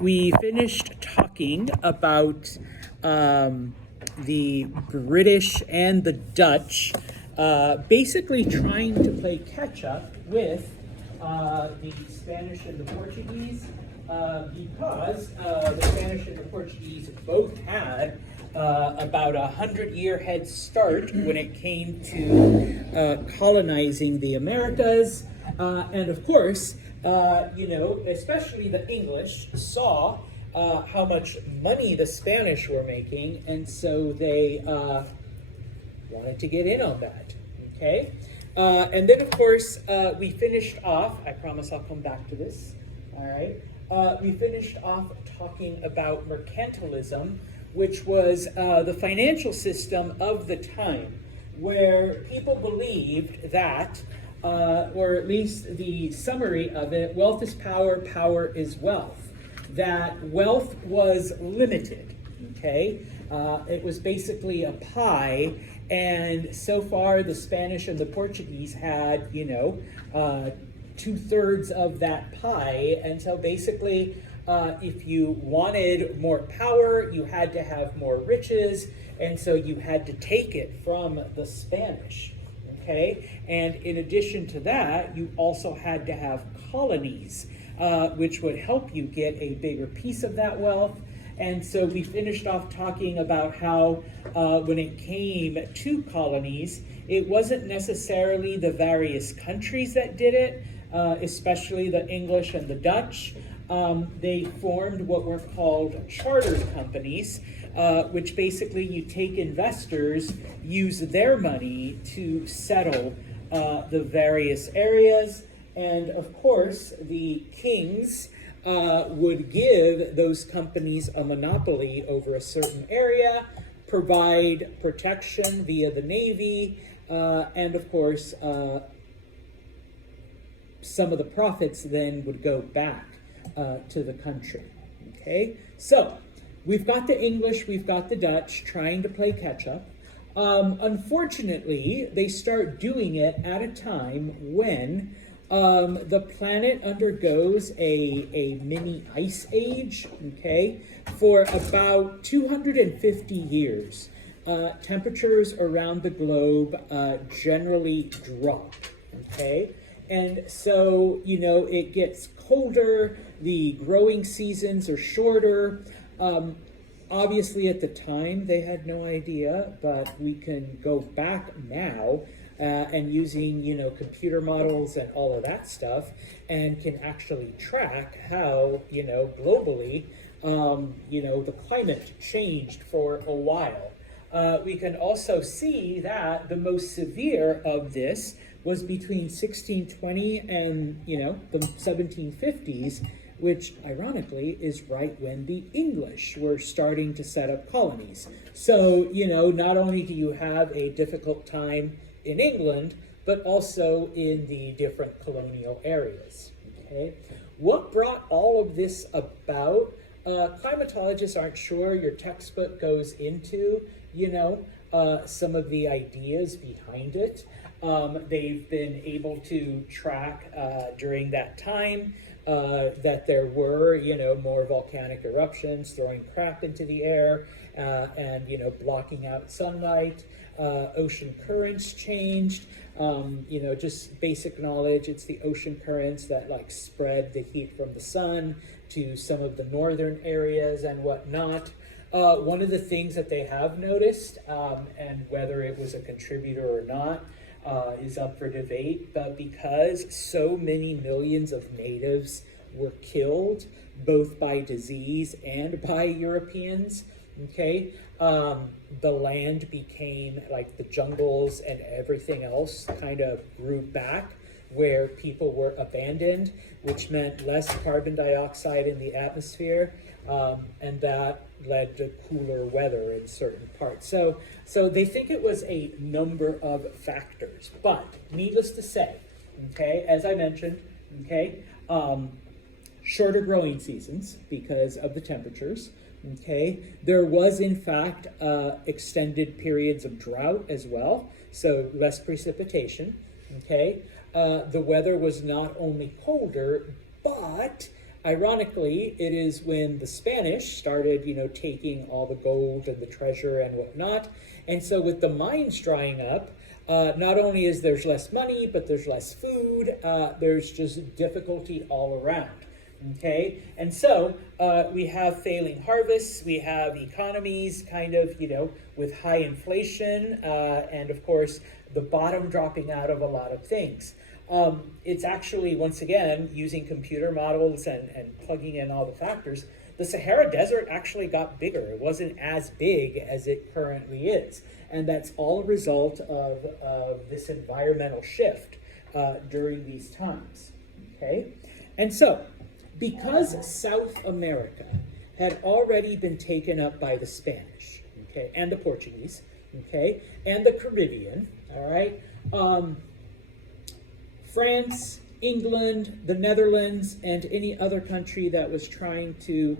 We finished talking about the British and the Dutch basically trying to play catch up with the Spanish and the Portuguese because the Spanish and the Portuguese both had about 100-year head start when it came to colonizing the Americas. And of course, especially the English saw how much money the Spanish were making, and so they wanted to get in on that, okay? And then, of course, we finished off, I promise I'll come back to this, all right? We finished off talking about mercantilism, which was the financial system of the time, where people believed that or at least the summary of it, wealth is power, power is wealth. That wealth was limited, okay? It was basically a pie, and so far the Spanish and the Portuguese had, 2/3 of that pie, and so basically if you wanted more power, you had to have more riches, and so you had to take it from the Spanish. Okay? And in addition to that, you also had to have colonies, which would help you get a bigger piece of that wealth. And so we finished off talking about how when it came to colonies, it wasn't necessarily the various countries that did it, especially the English and the Dutch. They formed what were called charter companies, which basically you take investors, use their money to settle the various areas. And of course, the kings would give those companies a monopoly over a certain area, provide protection via the Navy, and of course, some of the profits then would go back to the country. Okay, so we've got the English, we've got the Dutch trying to play catch up. Unfortunately, they start doing it at a time when the planet undergoes a mini ice age, okay, for about 250 years. Temperatures around the globe generally drop, okay? And so, it gets colder, the growing seasons are shorter. Obviously, at the time, they had no idea, but we can go back now and using, computer models and all of that stuff, and can actually track how, globally, the climate changed for a while. We can also see that the most severe of this was between 1620 and, the 1750s, which ironically is right when the English were starting to set up colonies. So, not only do you have a difficult time in England, but also in the different colonial areas, okay? What brought all of this about? Climatologists aren't sure. Your textbook goes into, some of the ideas behind it. They've been able to track during that time that there were, more volcanic eruptions, throwing crap into the air, and, blocking out sunlight. Ocean currents changed. Just basic knowledge, it's the ocean currents that spread the heat from the sun to some of the northern areas and whatnot. One of the things that they have noticed, and whether it was a contributor or not, is up for debate, but because so many millions of natives were killed, both by disease and by Europeans, okay, the land became the jungles, and everything else kind of grew back where people were abandoned, which meant less carbon dioxide in the atmosphere, and that led to cooler weather in certain parts. So they think it was a number of factors, but needless to say, okay, as I mentioned, okay, shorter growing seasons because of the temperatures, okay. There was, in fact, extended periods of drought as well, so less precipitation, okay. The weather was not only colder, but Ironically, it is when the Spanish started, taking all the gold and the treasure and whatnot. And so with the mines drying up, not only is there's less money, but there's less food. There's just difficulty all around. Okay, and so we have failing harvests, we have economies kind of, with high inflation, and of course, the bottom dropping out of a lot of things. It's actually, once again, using computer models and plugging in all the factors, the Sahara Desert actually got bigger. It wasn't as big as it currently is. And that's all a result of this environmental shift during these times. Okay, and so, because South America had already been taken up by the Spanish, okay, and the Portuguese, okay, and the Caribbean, all right, France, England, the Netherlands, and any other country that was trying to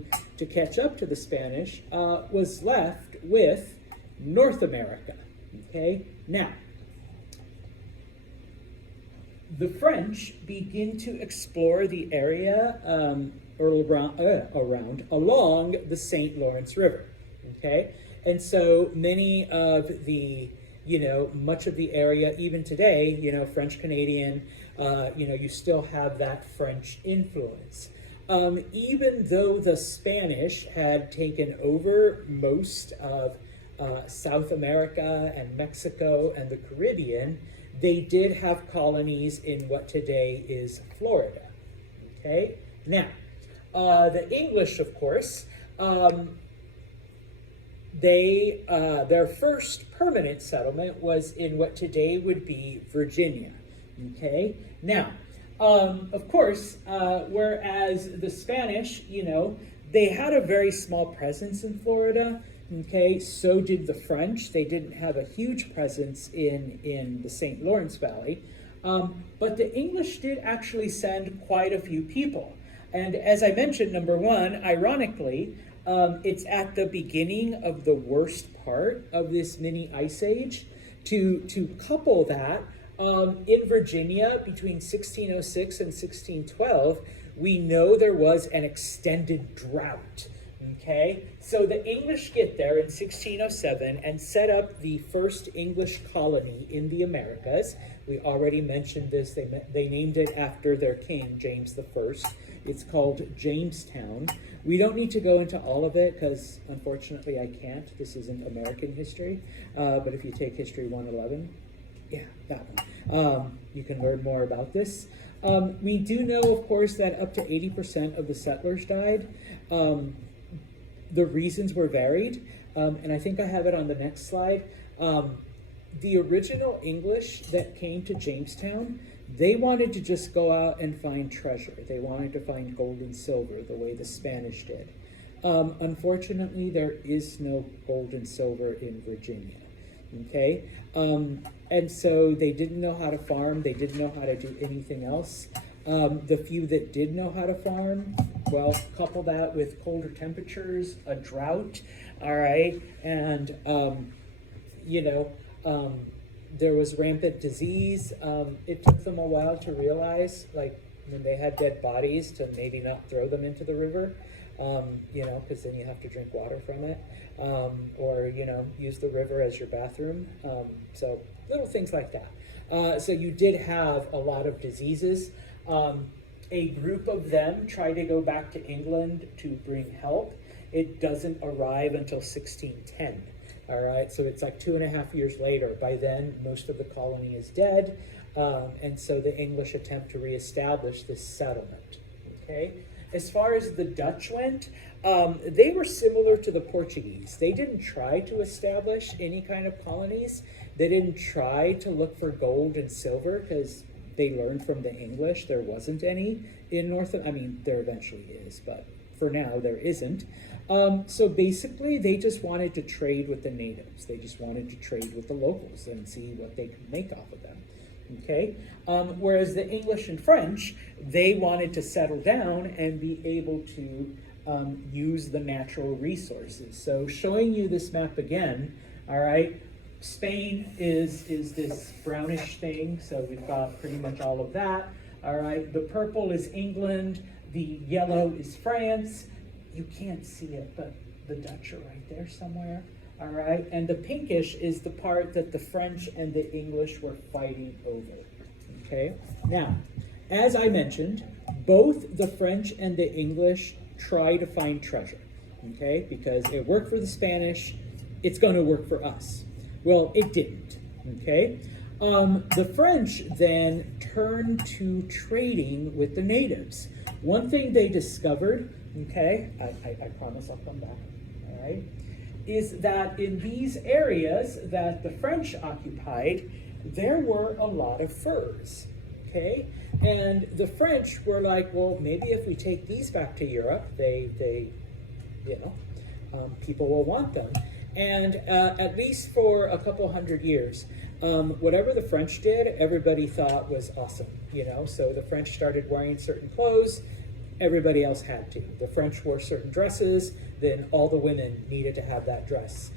catch up to the Spanish was left with North America, okay? Now, the French begin to explore the area along the St. Lawrence River, okay? And so many of the, much of the area, even today, French Canadian, you still have that French influence. Even though the Spanish had taken over most of South America and Mexico and the Caribbean, they did have colonies in what today is Florida. Okay? Now, the English, of course, their first permanent settlement was in what today would be Virginia. Okay? Now, of course, whereas the Spanish, they had a very small presence in Florida. Okay, so did the French. They didn't have a huge presence in the St. Lawrence Valley, but the English did actually send quite a few people. And as I mentioned, number one, ironically, it's at the beginning of the worst part of this mini ice age. To couple that, in Virginia between 1606 and 1612, we know there was an extended drought. Okay, so the English get there in 1607 and set up the first English colony in the Americas. We already mentioned this. They named it after their king, James I. It's called Jamestown. We don't need to go into all of it because, unfortunately, I can't. This isn't American history. But if you take History 111, yeah, that one, you can learn more about this. We do know, of course, that up to 80% of the settlers died. The reasons were varied, and I think I have it on the next slide. The original English that came to Jamestown, they wanted to just go out and find treasure. They wanted to find gold and silver the way the Spanish did. Unfortunately, there is no gold and silver in Virginia, okay? And so they didn't know how to farm. They didn't know how to do anything else. The few that did know how to farm, well, couple that with colder temperatures, a drought, all right, and, there was rampant disease. It took them a while to realize, like, when they had dead bodies, to maybe not throw them into the river, because then you have to drink water from it, or, use the river as your bathroom. So little things like that. So you did have a lot of diseases. A group of them try to go back to England to bring help. It doesn't arrive until 1610. All right, so it's like 2.5 years later. By then, most of the colony is dead, and so the English attempt to reestablish this settlement. Okay, as far as the Dutch went, they were similar to the Portuguese. They didn't try to establish any kind of colonies. They didn't try to look for gold and silver because they learned from the English there wasn't any in there eventually is, but for now there isn't. So basically they just wanted to trade with the natives. They just wanted to trade with the locals and see what they could make off of them. Okay, whereas the English and French, they wanted to settle down and be able to use the natural resources. So showing you this map again, all right, Spain is this brownish thing, so we've got pretty much all of that. All right, the purple is England, The yellow is France. You can't see it, but the Dutch are right there somewhere. All right, and the pinkish is the part that the French and the English were fighting over. Okay, now, as I mentioned, both the French and the English try to find treasure. Okay, because it worked for the Spanish, it's going to work for us. Well, it didn't. Okay, the French then turned to trading with the natives. One thing they discovered, okay, I promise I'll come back, all right, is that in these areas that the French occupied, there were a lot of furs, okay? And the French were like, well, maybe if we take these back to Europe, people will want them. And at least for a couple hundred years, whatever the French did, everybody thought was awesome, So the French started wearing certain clothes, everybody else had to. The French wore certain dresses, then all the women needed to have that dress.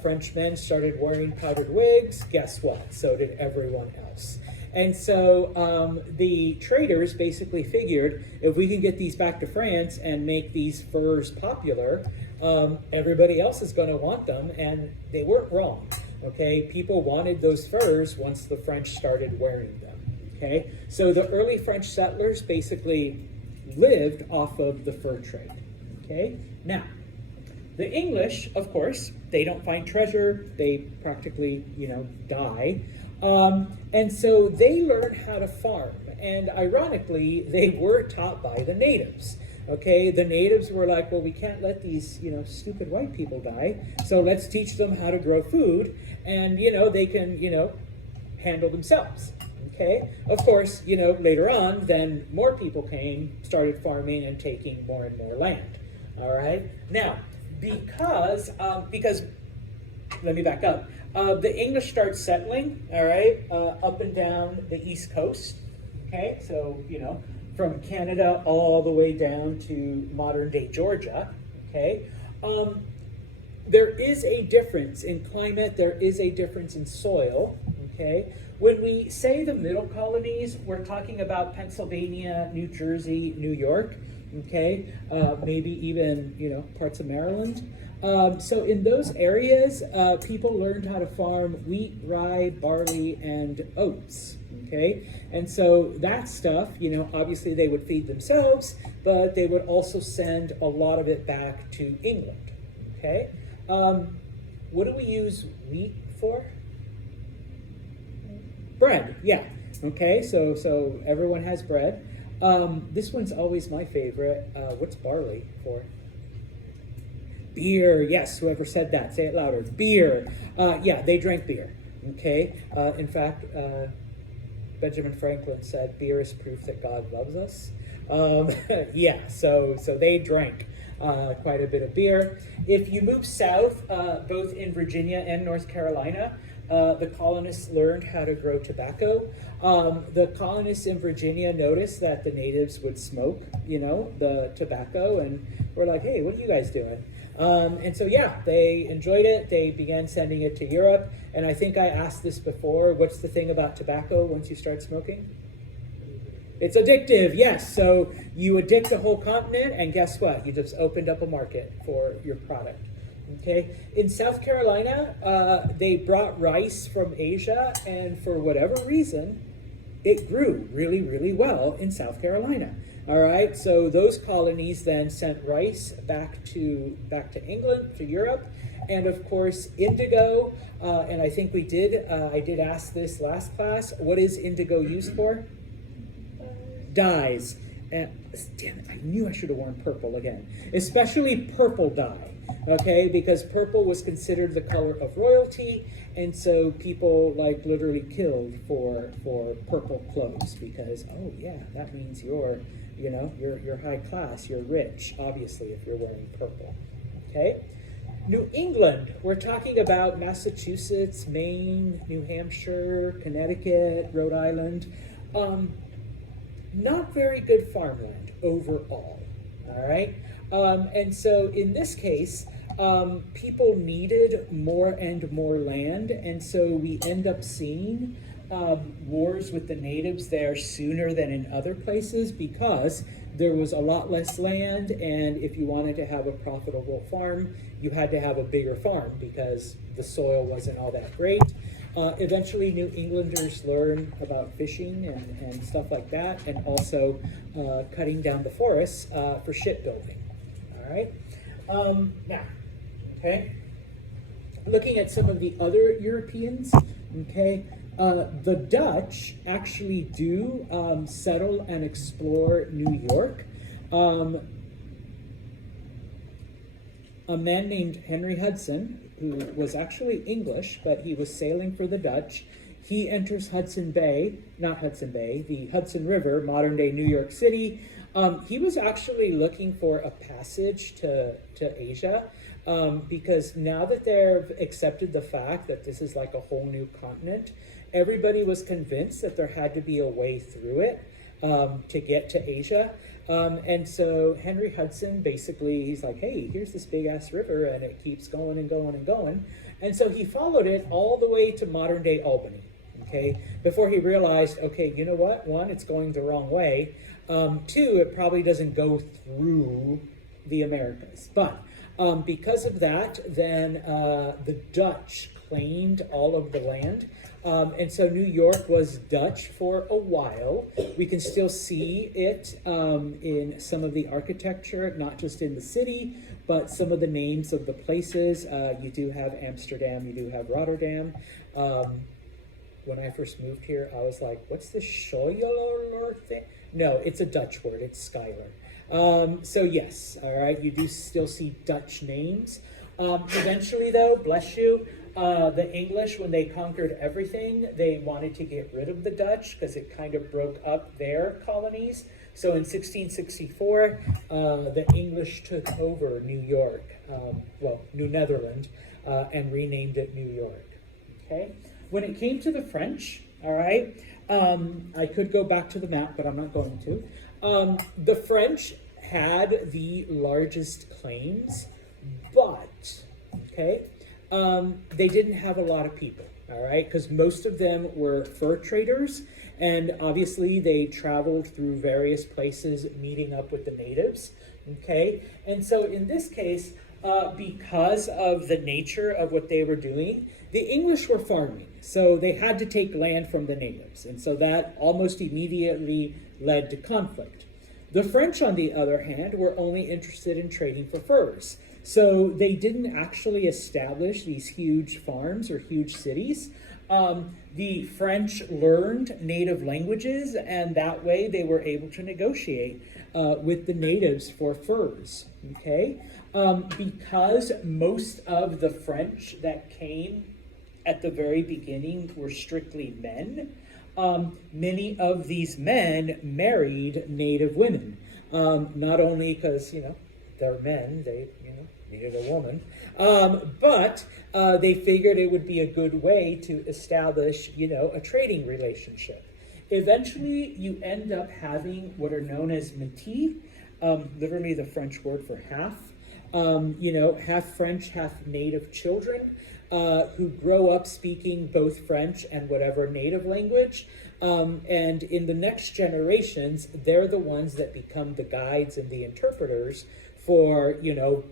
French men started wearing powdered wigs, guess what? So did everyone else. And so the traders basically figured, if we can get these back to France and make these furs popular, everybody else is going to want them, and they weren't wrong. Okay, people wanted those furs once the French started wearing them. Okay, so the early French settlers basically lived off of the fur trade. Okay, now the English, of course, they don't find treasure. They practically, die. And so they learned how to farm. And ironically, they were taught by the natives. Okay, the natives were like, well, we can't let these, stupid white people die. So let's teach them how to grow food, and, they can, handle themselves. Okay, of course, later on, then more people came, started farming and taking more and more land. All right, now, because let me back up. The English start settling, all right, up and down the East Coast. Okay, so, from Canada all the way down to modern day Georgia. Okay, there is a difference in climate, there is a difference in soil. Okay, when we say the middle colonies, we're talking about Pennsylvania, New Jersey, New York. Okay, maybe even parts of Maryland. So in those areas, people learned how to farm wheat, rye, barley, and oats. Okay, and so that stuff, obviously they would feed themselves, but they would also send a lot of it back to England. Okay, what do we use wheat for? Bread. Yeah. Okay, so everyone has bread. This one's always my favorite. What's barley for? Beer. Yes, whoever said that, say it louder. Beer. Yeah, they drank beer. Okay. In fact, Benjamin Franklin said, beer is proof that God loves us. Yeah, so they drank quite a bit of beer. If you move south, both in Virginia and North Carolina, the colonists learned how to grow tobacco. The colonists in Virginia noticed that the natives would smoke, the tobacco, and were like, hey, what are you guys doing? And so, yeah, they enjoyed it. They began sending it to Europe. And I think I asked this before. What's the thing about tobacco once you start smoking? It's addictive, yes. So you addict a whole continent, and guess what? You just opened up a market for your product. Okay. In South Carolina, they brought rice from Asia, and for whatever reason, it grew really, really well in South Carolina. All right, so those colonies then sent rice back to England, to Europe, and of course indigo. And I think I did ask this last class. What is indigo used for? Dyes. And damn it, I knew I should have worn purple again. Especially purple dye. Okay, because purple was considered the color of royalty, and so people literally killed for purple clothes because, oh yeah, that means you're high class, you're rich, obviously, if you're wearing purple. Okay, New England, we're talking about Massachusetts, Maine, New Hampshire, Connecticut, Rhode Island. Not very good farmland overall. All right. And so in this case, people needed more and more land, and so we end up seeing wars with the natives there sooner than in other places because there was a lot less land, and if you wanted to have a profitable farm, you had to have a bigger farm because the soil wasn't all that great. Eventually, New Englanders learned about fishing and stuff like that, and also cutting down the forests for shipbuilding. All right. Now, okay. Looking at some of the other Europeans, okay, the Dutch actually do settle and explore New York. A man named Henry Hudson, who was actually English, but he was sailing for the Dutch. He enters Hudson Bay, not Hudson Bay, the Hudson River, modern day New York City. He was actually looking for a passage to Asia, because now that they've accepted the fact that this is like a whole new continent, everybody was convinced that there had to be a way through it to get to Asia. And so Henry Hudson, basically, he's like, hey, here's this big ass river, and it keeps going and going and going. And so he followed it all the way to modern day Albany, okay, before he realized, okay, you know what? One, it's going the wrong way. Two, it probably doesn't go through the Americas. But because of that, then the Dutch claimed all of the land. And so New York was Dutch for a while. We can still see it in some of the architecture, not just in the city, but some of the names of the places. You do have Amsterdam, you do have Rotterdam. When I first moved here, I was like, what's this Schuyler thing? No, it's a Dutch word, it's Schuyler. So yes, all right, you do still see Dutch names. Eventually though, bless you, the English, when they conquered everything, they wanted to get rid of the Dutch because it kind of broke up their colonies. So in 1664, the English took over New York, New Netherland, and renamed it New York, okay? When it came to the French, all right, I could go back to the map, but I'm not going to. The French had the largest claims, but, okay, they didn't have a lot of people, all right, because most of them were fur traders, and obviously they traveled through various places meeting up with the natives, okay? And so in this case, because of the nature of what they were doing, the English were farming, so they had to take land from the natives, and so that almost immediately led to conflict. The French, on the other hand, were only interested in trading for furs. So they didn't actually establish these huge farms or huge cities. The French learned native languages, and that way they were able to negotiate with the natives for furs, okay? Because most of the French that came at the very beginning were strictly men, many of these men married native women. Not only because, they're men, they, needed a woman, but they figured it would be a good way to establish, a trading relationship. Eventually, you end up having what are known as métis, literally the French word for half, half French, half native children, who grow up speaking both French and whatever native language. And in the next generations, they're the ones that become the guides and the interpreters for,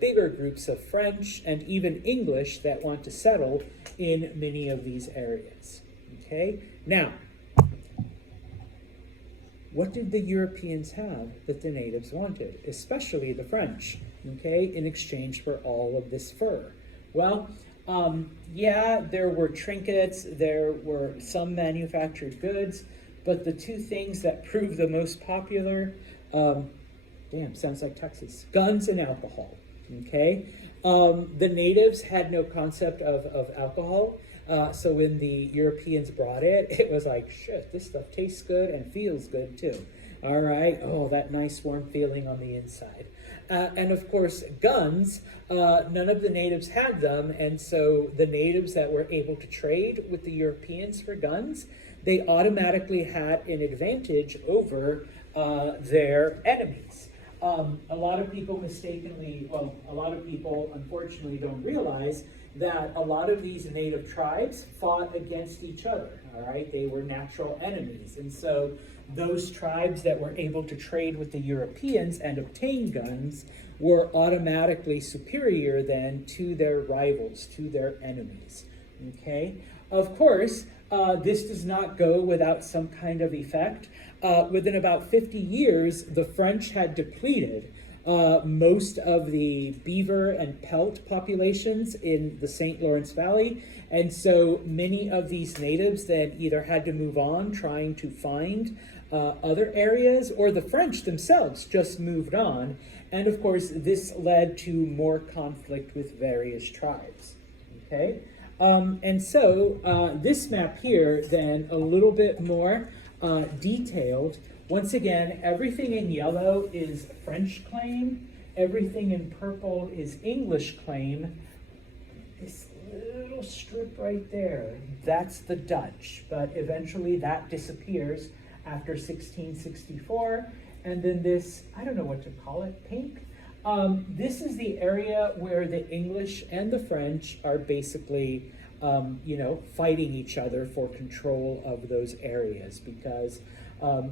bigger groups of French and even English that want to settle in many of these areas, okay? Now, what did the Europeans have that the natives wanted, especially the French, okay, in exchange for all of this fur? Well, there were trinkets, there were some manufactured goods, but the two things that proved the most popular, sounds like Texas, guns and alcohol, okay? The natives had no concept of alcohol, so when the Europeans brought it, it was like, shit, this stuff tastes good and feels good too. All right, oh, that nice warm feeling on the inside. And of course, guns, none of the natives had them, and so the natives that were able to trade with the Europeans for guns, they automatically had an advantage over their enemies. A lot of people unfortunately don't realize that a lot of these native tribes fought against each other, all right? They were natural enemies. And so those tribes that were able to trade with the Europeans and obtain guns were automatically superior then to their rivals, to their enemies, okay? Of course, this does not go without some kind of effect. Within about 50 years, the French had depleted most of the beaver and pelt populations in the St. Lawrence Valley. And so many of these natives then either had to move on trying to find other areas, or the French themselves just moved on. And of course, this led to more conflict with various tribes, okay? And so this map here, then a little bit more detailed. Once again, everything in yellow is French claim. Everything in purple is English claim. This little strip right there, that's the Dutch, but eventually that disappears after 1664. And then this, I don't know what to call it, pink. This is the area where the English and the French are basically, fighting each other for control of those areas because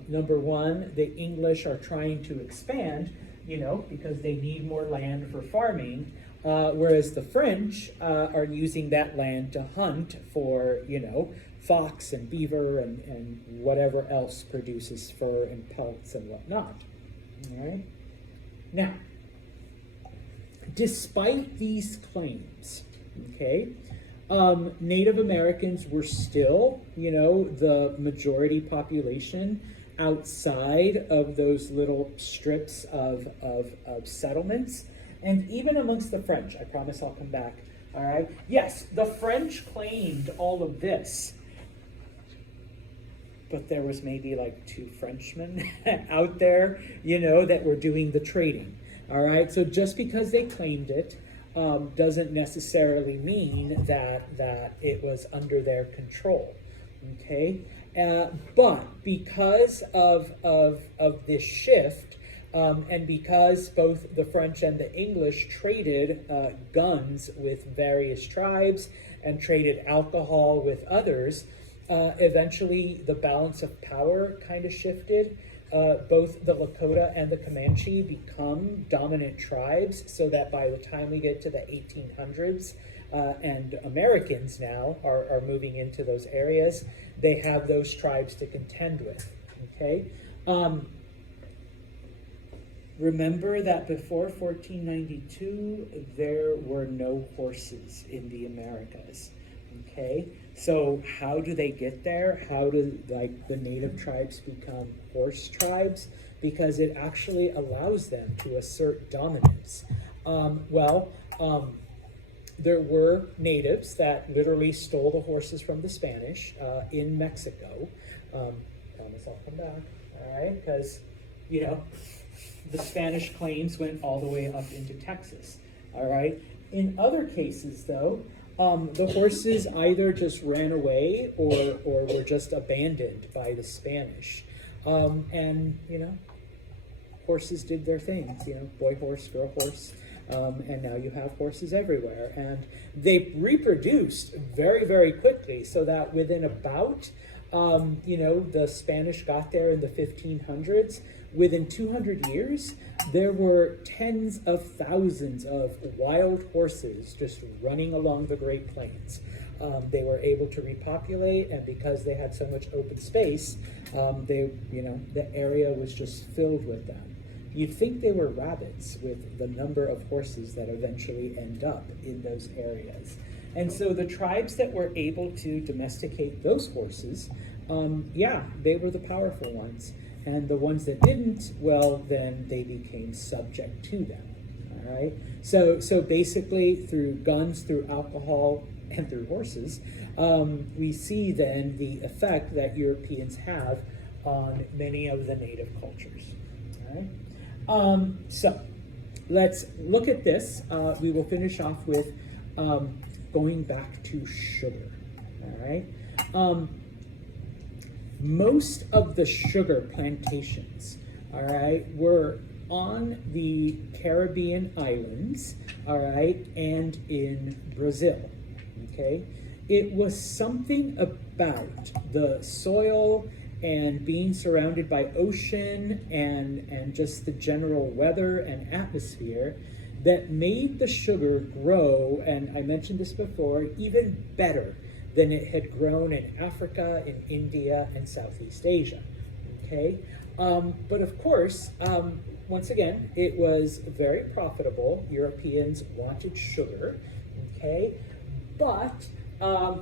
number one, the English are trying to expand, because they need more land for farming, whereas the French are using that land to hunt for, fox and beaver and whatever else produces fur and pelts and whatnot. All right. Now, despite these claims, okay, Native Americans were still, the majority population outside of those little strips of settlements. And even amongst the French, I promise I'll come back, all right? Yes, the French claimed all of this, but there was maybe like 2 Frenchmen out there, that were doing the trading, all right? So just because they claimed it, doesn't necessarily mean that it was under their control, okay? But because of this shift, and because both the French and the English traded guns with various tribes and traded alcohol with others, eventually the balance of power kind of shifted. Both the Lakota and the Comanche become dominant tribes, so that by the time we get to the 1800s, and Americans now are moving into those areas, they have those tribes to contend with, okay? Remember that before 1492, there were no horses in the Americas, okay? So how do they get there? How do the native tribes become horse tribes? Because it actually allows them to assert dominance. There were natives that literally stole the horses from the Spanish in Mexico. Promise I'll come back, all right? Because, the Spanish claims went all the way up into Texas, all right? In other cases, though, the horses either just ran away or were just abandoned by the Spanish. Horses did their things, boy horse, girl horse, and now you have horses everywhere. And they reproduced very, very quickly, so that within about, the Spanish got there in the 1500s, within 200 years, there were tens of thousands of wild horses just running along the Great Plains. They were able to repopulate, and because they had so much open space, the area was just filled with them. You'd think they were rabbits with the number of horses that eventually end up in those areas. And so the tribes that were able to domesticate those horses, they were the powerful ones. And the ones that didn't, well, then they became subject to them, all right? So basically, through guns, through alcohol, and through horses, we see then the effect that Europeans have on many of the native cultures, all right? So let's look at this. We will finish off with going back to sugar, all right? Most of the sugar plantations, all right, were on the Caribbean islands, all right, and in Brazil, okay? it was something about the soil and being surrounded by ocean and just the general weather and atmosphere that made the sugar grow, and I mentioned this before, even better than it had grown in Africa, in India, and Southeast Asia. Okay, but of course, once again, it was very profitable. Europeans wanted sugar. Okay, but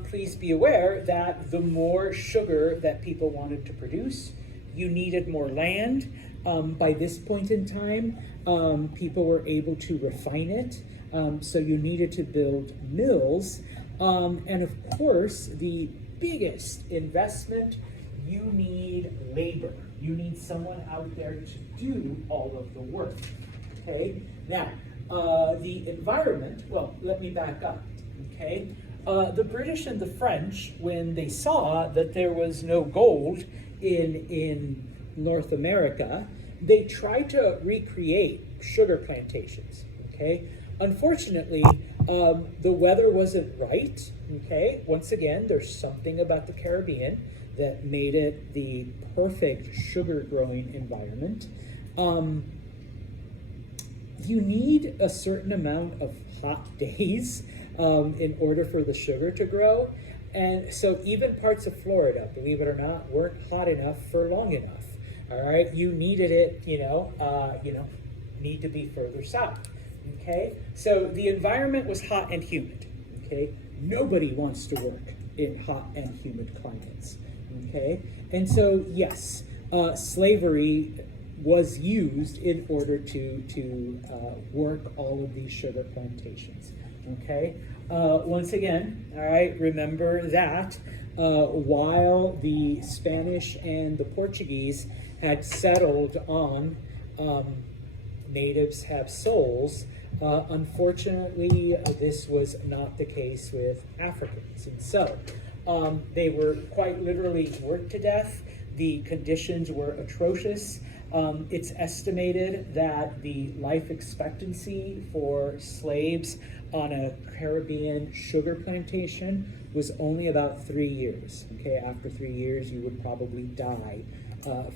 please be aware that the more sugar that people wanted to produce, you needed more land. By this point in time, people were able to refine it, so you needed to build mills. And of course, the biggest investment, you need labor. You need someone out there to do all of the work. Okay? Now, the environment, well, let me back up. Okay? The British and the French, when they saw that there was no gold in North America, they tried to recreate sugar plantations. Okay? Unfortunately, the weather wasn't right. Okay? Once again, there's something about the Caribbean that made it the perfect sugar growing environment. You need a certain amount of hot days in order for the sugar to grow. And so even parts of Florida, believe it or not, weren't hot enough for long enough. All right, you needed it, need to be further south. Okay, so the environment was hot and humid. Okay, nobody wants to work in hot and humid climates. Okay, and so yes, slavery was used in order to work all of these sugar plantations. Okay, once again, all right, remember that while the Spanish and the Portuguese had settled on natives have souls, unfortunately, this was not the case with Africans. And so they were quite literally worked to death. The conditions were atrocious. It's estimated that the life expectancy for slaves on a Caribbean sugar plantation was only about 3 years. Okay, after 3 years, you would probably die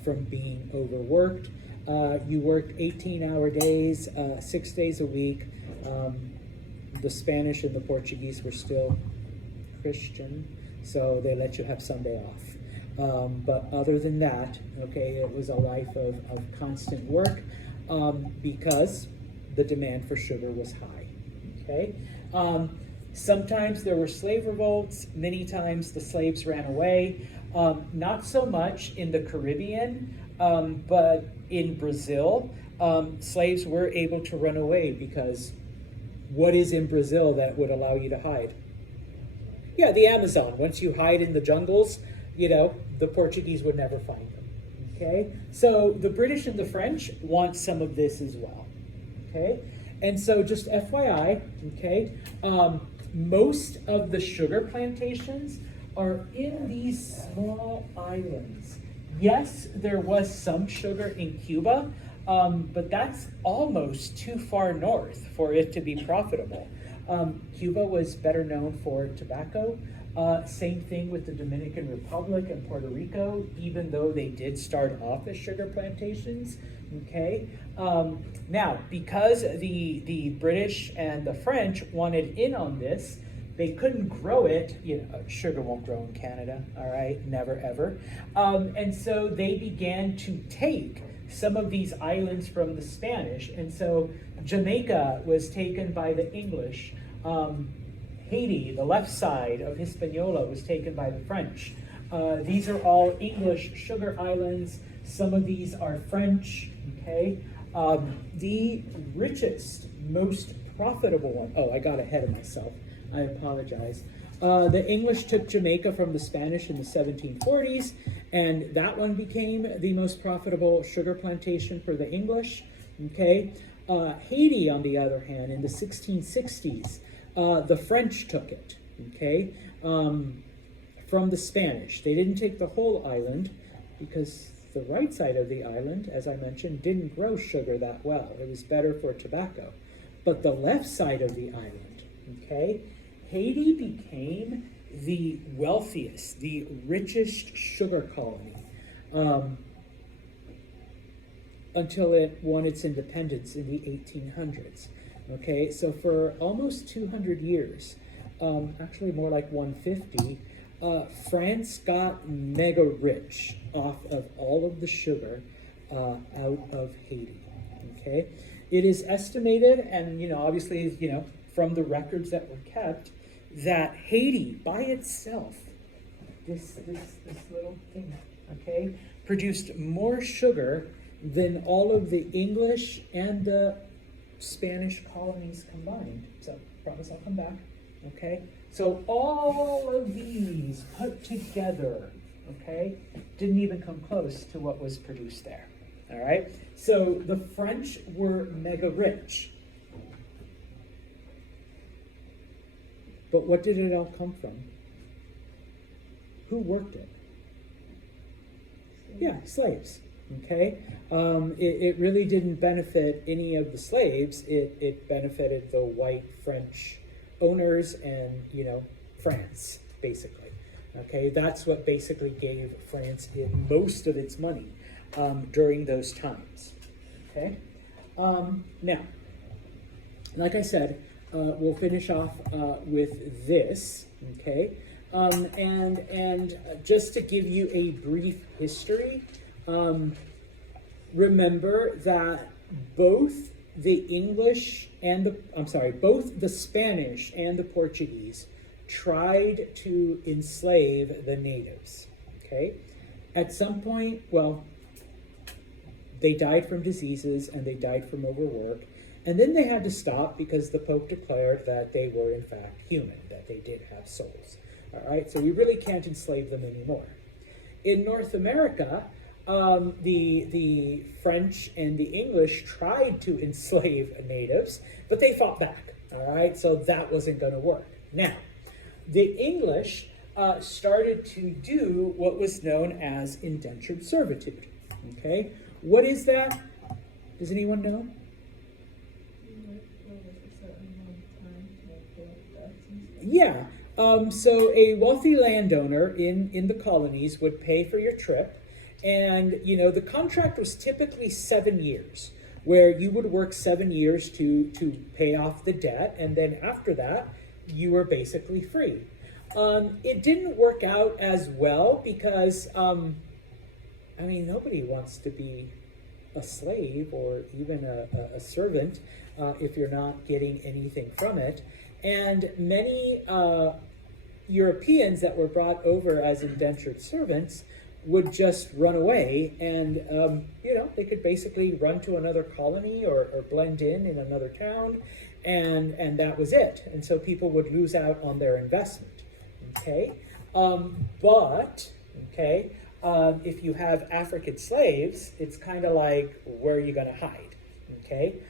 from being overworked. You worked 18-hour days, 6 days a week. The Spanish and the Portuguese were still Christian, so they let you have Sunday off. But other than that, okay, it was a life of constant work because the demand for sugar was high. Okay, sometimes there were slave revolts. Many times the slaves ran away. Not so much in the Caribbean, but in Brazil, slaves were able to run away because what is in Brazil that would allow you to hide? Yeah, the Amazon. Once you hide in the jungles, the Portuguese would never find them. Okay, so the British and the French want some of this as well. Okay, and so just FYI, okay, most of the sugar plantations are in these small islands. Yes, there was some sugar in Cuba, but that's almost too far north for it to be profitable. Cuba was better known for tobacco. Same thing with the Dominican Republic and Puerto Rico, even though they did start off as sugar plantations. Okay. Now, because the British and the French wanted in on this, they couldn't grow it. Sugar won't grow in Canada, all right? Never, ever. And so they began to take some of these islands from the Spanish. And so Jamaica was taken by the English. Haiti, the left side of Hispaniola, was taken by the French. These are all English sugar islands. Some of these are French, okay? The richest, most profitable one, oh, I got ahead of myself. I apologize. The English took Jamaica from the Spanish in the 1740s, and that one became the most profitable sugar plantation for the English. Okay, Haiti, on the other hand, in the 1660s, the French took it. Okay, from the Spanish. They didn't take the whole island because the right side of the island, as I mentioned, didn't grow sugar that well. It was better for tobacco. But the left side of the island, okay, Haiti became the wealthiest, the richest sugar colony until it won its independence in the 1800s. Okay, so for almost 200 years, actually more like 150, France got mega rich off of all of the sugar out of Haiti. Okay, it is estimated, and obviously, from the records that were kept, that Haiti by itself, this little thing, okay, produced more sugar than all of the English and the Spanish colonies combined. So, promise I'll come back. Okay, so all of these put together, okay, didn't even come close to what was produced there. All right, so the French were mega rich. But what did it all come from? Who worked it? Yeah, slaves. Okay, it really didn't benefit any of the slaves. It benefited the white French owners and France, basically. Okay, that's what basically gave France most of its money during those times. Okay, now, like I said, we'll finish off with this. Okay, and just to give you a brief history. Remember that both the Spanish and the Portuguese tried to enslave the natives. Okay, at some point, well, they died from diseases and they died from overwork, and then they had to stop because the Pope declared that they were in fact human, that they did have souls. All right, so we really can't enslave them anymore. In North America, the French and the English tried to enslave natives, but they fought back. All right, so that wasn't going to work. Now, the English started to do what was known as indentured servitude. Okay, what is that? Does anyone know? Yeah. So a wealthy landowner in the colonies would pay for your trip. And, the contract was typically 7 years, where you would work 7 years to pay off the debt. And then after that, you were basically free. It didn't work out as well because, nobody wants to be a slave or even a servant if you're not getting anything from it. And many Europeans that were brought over as indentured servants would just run away, and they could basically run to another colony or blend in another town, and that was it. And so people would lose out on their investment. Okay, if you have African slaves, it's kind of like, where are you going to hide? Okay,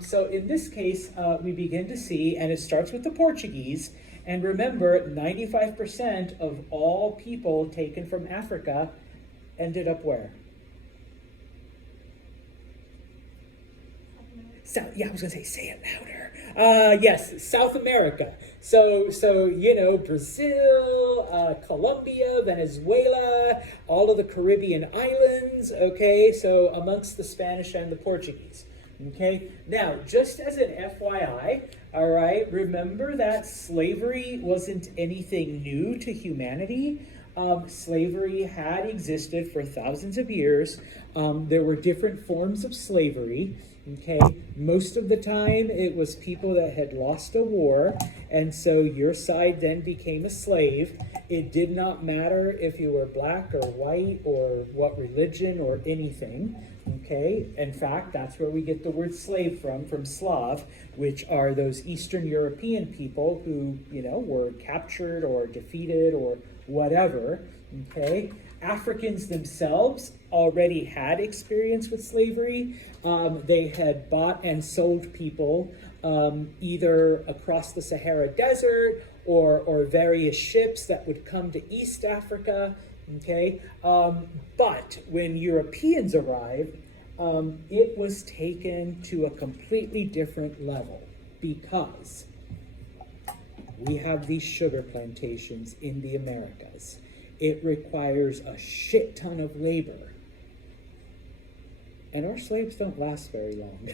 so in this case, we begin to see, and it starts with the Portuguese. And remember, 95% of all people taken from Africa ended up where? I was going to say it louder. Yes, South America. So Brazil, Colombia, Venezuela, all of the Caribbean islands, okay? So amongst the Spanish and the Portuguese. Okay, now, just as an FYI, all right, remember that slavery wasn't anything new to humanity. Slavery had existed for thousands of years. There were different forms of slavery. Okay, most of the time it was people that had lost a war, and so your side then became a slave. It did not matter if you were black or white or what religion or anything. Okay, in fact, that's where we get the word slave from Slav, which are those Eastern European people who, were captured or defeated or whatever. Okay, Africans themselves already had experience with slavery. They had bought and sold people either across the Sahara Desert or various ships that would come to East Africa. Okay, but when Europeans arrived, it was taken to a completely different level because we have these sugar plantations in the Americas. It requires a shit ton of labor. And our slaves don't last very long,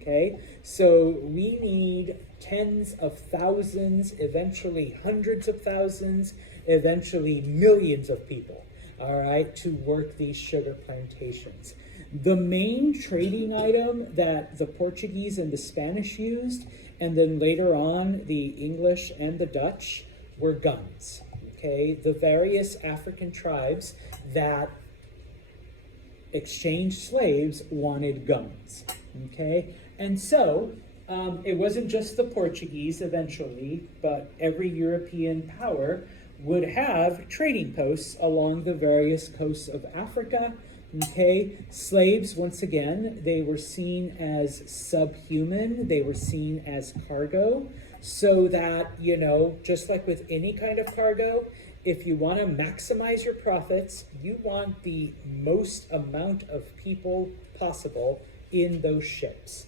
okay? So we need tens of thousands, eventually hundreds of thousands, eventually millions of people, all right, to work these sugar plantations. The main trading item that the Portuguese and the Spanish used, and then later on the English and the Dutch, were guns, okay? The various African tribes that exchanged slaves wanted guns, okay? And so it wasn't just the Portuguese eventually, but every European power would have trading posts along the various coasts of Africa, okay? Slaves, once again, they were seen as subhuman, they were seen as cargo, so that, you know, just like with any kind of cargo, if you want to maximize your profits, you want the most amount of people possible in those ships,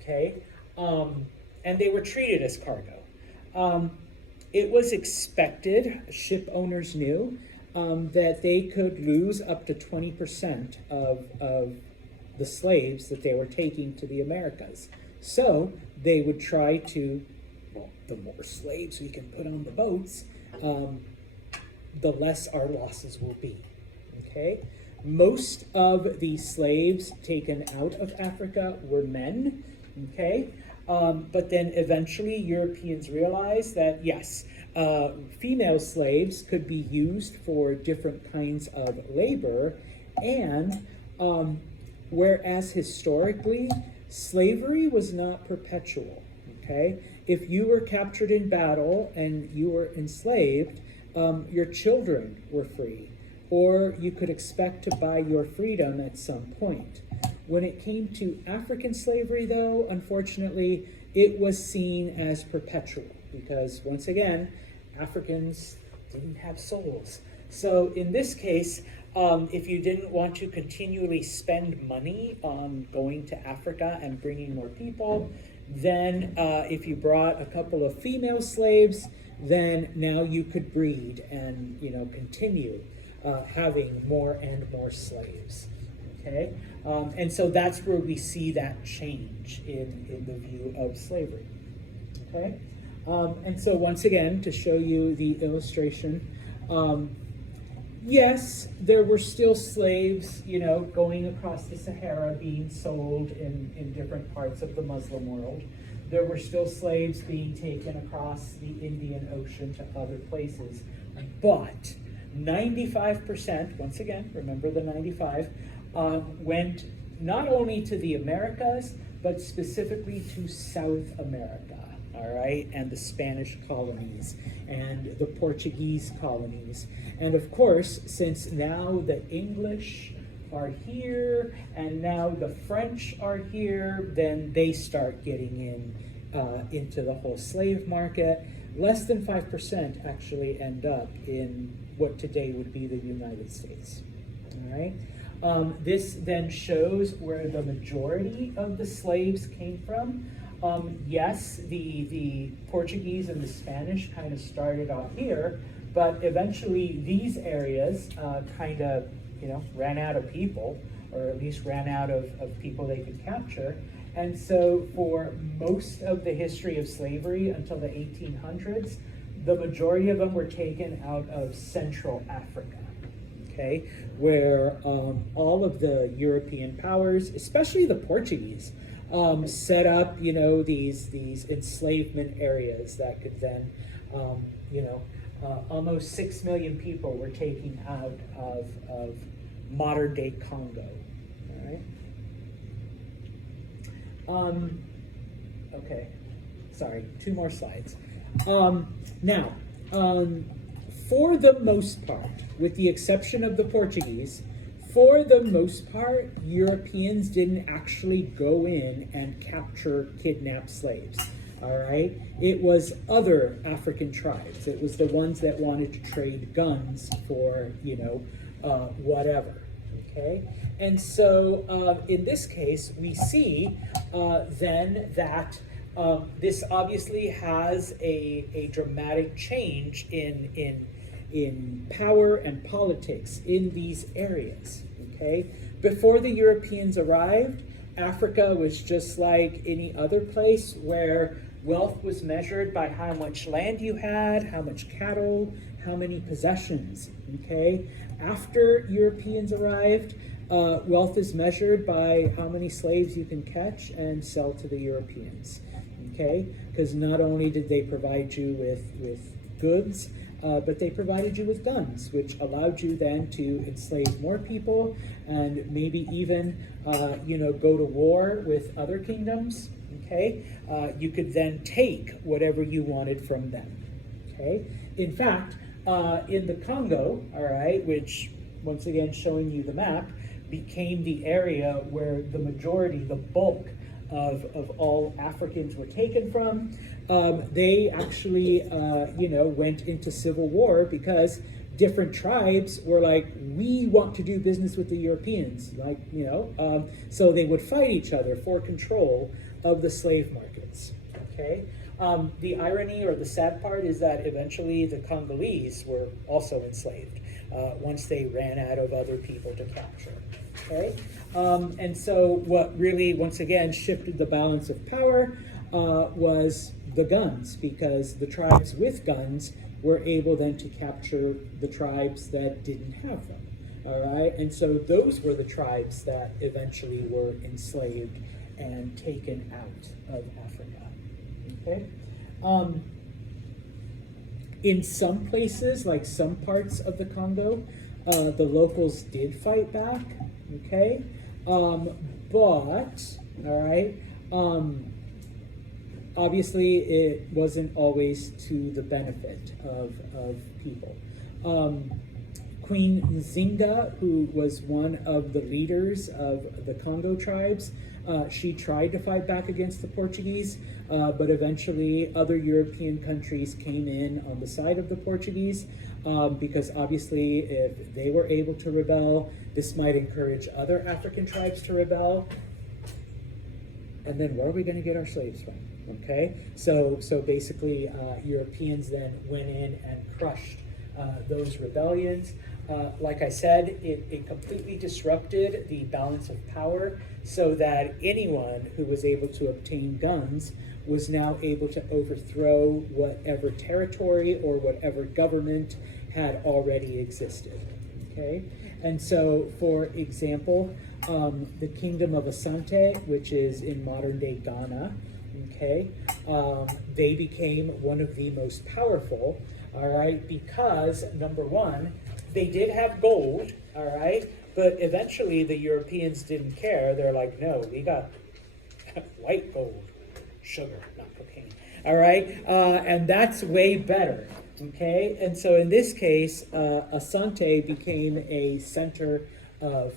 okay? And they were treated as cargo. It was expected, ship owners knew, that they could lose up to 20% of the slaves that they were taking to the Americas. So they would try to, well, the more slaves we can put on the boats, the less our losses will be, okay? Most of the slaves taken out of Africa were men, okay? But then eventually Europeans realized that, yes, female slaves could be used for different kinds of labor, and whereas historically, slavery was not perpetual, okay? If you were captured in battle and you were enslaved, your children were free, or you could expect to buy your freedom at some point. When it came to African slavery, though, unfortunately, it was seen as perpetual because, once again, Africans didn't have souls. So in this case, if you didn't want to continually spend money on going to Africa and bringing more people, then if you brought a couple of female slaves, then now you could breed and, you know, continue having more and more slaves, okay? And so that's where we see that change in the view of slavery, okay? And so once again, to show you the illustration, yes, there were still slaves, you know, going across the Sahara being sold in different parts of the Muslim world. There were still slaves being taken across the Indian Ocean to other places. But 95%, once again, remember the 95, went not only to the Americas, but specifically to South America, all right, and the Spanish colonies and the Portuguese colonies. And of course, since now the English are here and now the French are here, then they start getting into the whole slave market. Less than 5% actually end up in what today would be the United States, all right? This then shows where the majority of the slaves came from. Yes, the Portuguese and the Spanish kind of started off here, but eventually these areas kind of, you know, ran out of people, or at least ran out of people they could capture. And so for most of the history of slavery until the 1800s, the majority of them were taken out of Central Africa, okay, where all of the European powers, especially the Portuguese, set up, you know, these enslavement areas that could then, you know, almost 6 million people were taken out of modern day Congo, all right? Okay, sorry, 2 more slides. Now, for the most part, with the exception of the Portuguese, for the most part, Europeans didn't actually go in and capture, kidnap slaves, all right? It was other African tribes. It was the ones that wanted to trade guns for, you know, whatever, okay? And so in this case, we see then that This obviously has a dramatic change in power and politics in these areas. Okay, before the Europeans arrived, Africa was just like any other place where wealth was measured by how much land you had, how much cattle, how many possessions. Okay, after Europeans arrived, wealth is measured by how many slaves you can catch and sell to the Europeans. Okay, because not only did they provide you with goods, but they provided you with guns, which allowed you then to enslave more people and maybe even, go to war with other kingdoms. Okay, you could then take whatever you wanted from them. Okay, in fact, in the Congo, all right, which once again showing you the map, became the area where the majority, the bulk of all Africans were taken from. They actually, went into civil war because different tribes were like, we want to do business with the Europeans, so they would fight each other for control of the slave markets. Okay, the irony or the sad part is that eventually the Congolese were also enslaved once they ran out of other people to capture. Okay, and so what really, once again, shifted the balance of power was the guns, because the tribes with guns were able then to capture the tribes that didn't have them. All right, and so those were the tribes that eventually were enslaved and taken out of Africa. Okay, in some places, like some parts of the Congo, the locals did fight back. Okay, but all right. Obviously, it wasn't always to the benefit of people. Queen Nzinga, who was one of the leaders of the Congo tribes, she tried to fight back against the Portuguese, but eventually other European countries came in on the side of the Portuguese, because obviously if they were able to rebel, this might encourage other African tribes to rebel. And then where are we going to get our slaves from? Okay, so basically Europeans then went in and crushed those rebellions. Like I said, it completely disrupted the balance of power, so that anyone who was able to obtain guns was now able to overthrow whatever territory or whatever government had already existed. Okay, and so for example, the Kingdom of Asante, which is in modern-day Ghana, okay, they became one of the most powerful, all right, because number one, they did have gold, all right, but eventually the Europeans didn't care. They're like, no, we got white gold, sugar, not cocaine, all right, and that's way better. Okay, and so in this case, Asante became a center of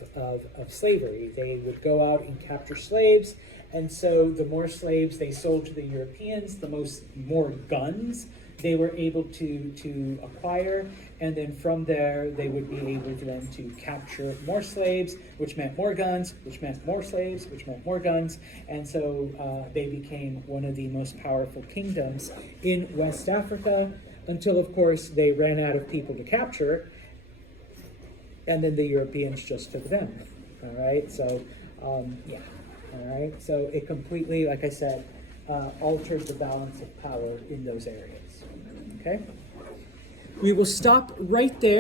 slavery. They would go out and capture slaves, and so the more slaves they sold to the Europeans, the more guns they were able to acquire, and then from there they would be able to then to capture more slaves, which meant more guns, which meant more slaves, which meant more guns, and so they became one of the most powerful kingdoms in West Africa, until of course they ran out of people to capture, and then the Europeans just took them. All right, so yeah, all right, so it completely, like I said, altered the balance of power in those areas. Okay, we will stop right there.